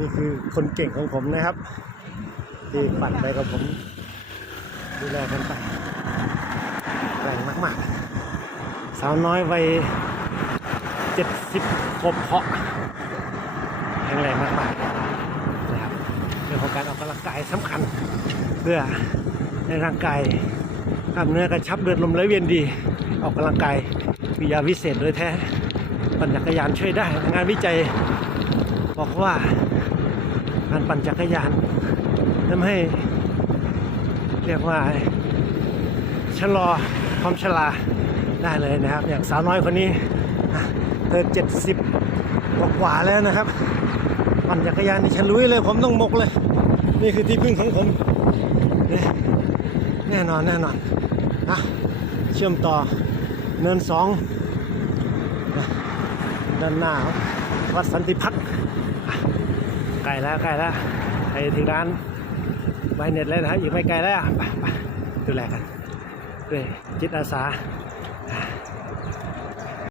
นี่คือคนเก่งของผมนะครับ ที่ปั่นไปกับผมดูแลกันไปแรงมากๆ สาวน้อยวัยเจ็ดสิบขบเพาะแข็งแรงมากๆนะครับเรื่องของการออกกำลังกายสำคัญ เพื่อในร่างกายกล้ามเนื้อกระชับเลือดลมไหลเวียนดี ออกกำลังกายวิยาวิเศษโดยแท้ ปั่นจักรยานช่วยได้ งานวิจัย บอกว่าการปั่นจักรยานทำให้ เรียกว่าชะลอความชราได้เลยนะครับ อย่างสาวน้อยคนนี้เธอเจ็ดสิบกว่าแล้วนะครับ ปั่นจักรยานนี่ฉันรู้เลยผมต้องมกเลย นี่คือที่พึ่งของผมแน่นอนแน่นอนอะเชื่อมต่อเนินสองนะด้านหน้า วัดสันติพักใกล้แล้วใกล้แล้วไปถึงร้านไวเน็ตแล้วนะฮะอีกไม่ไกลแล้วไปไปดูแลกันด้วยจิตอาสา